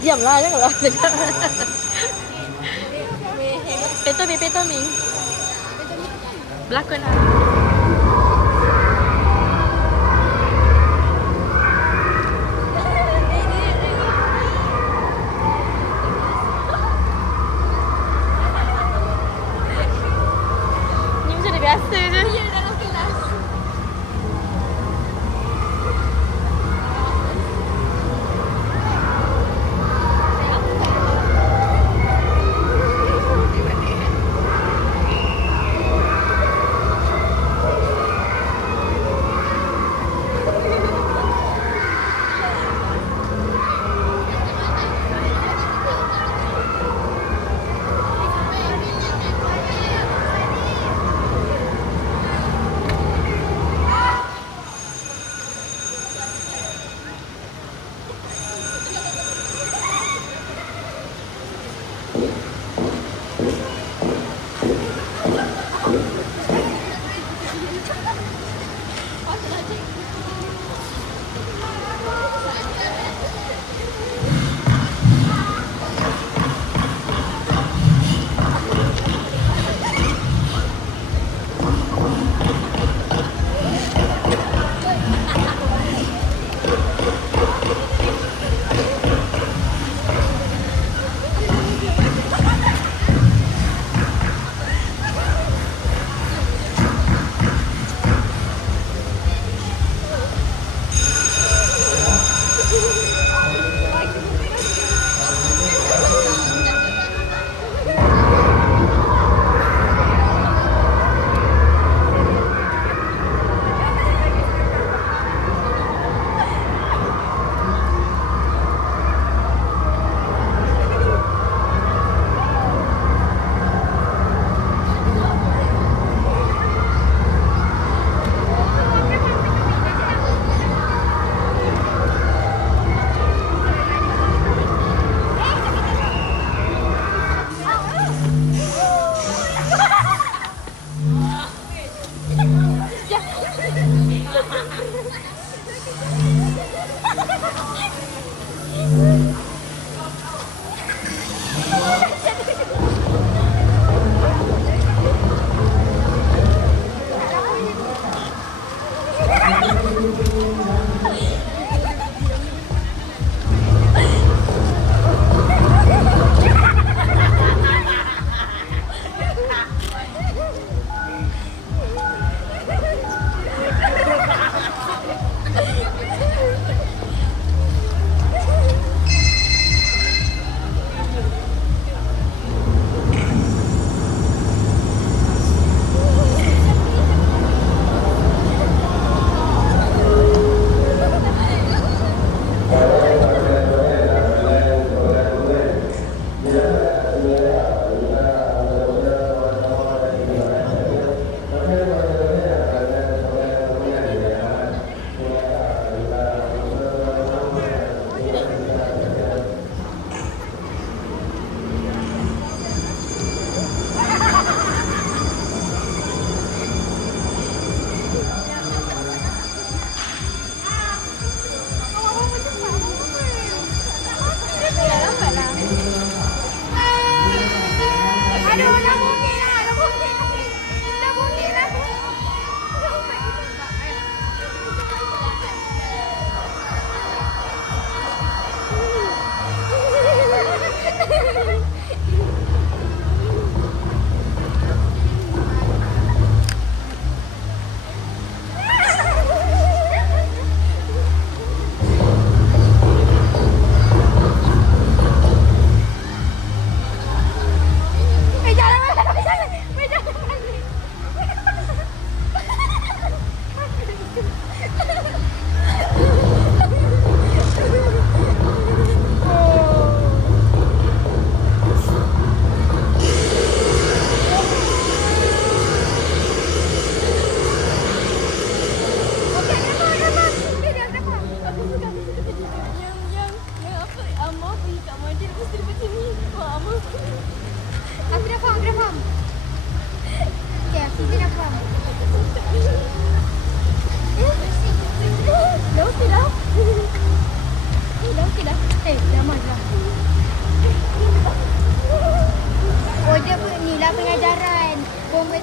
เหยี่ยมลายได้กับเราสิคะเป็นตัวมีเป็นตัวมิงรักกันนะ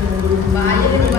Vale.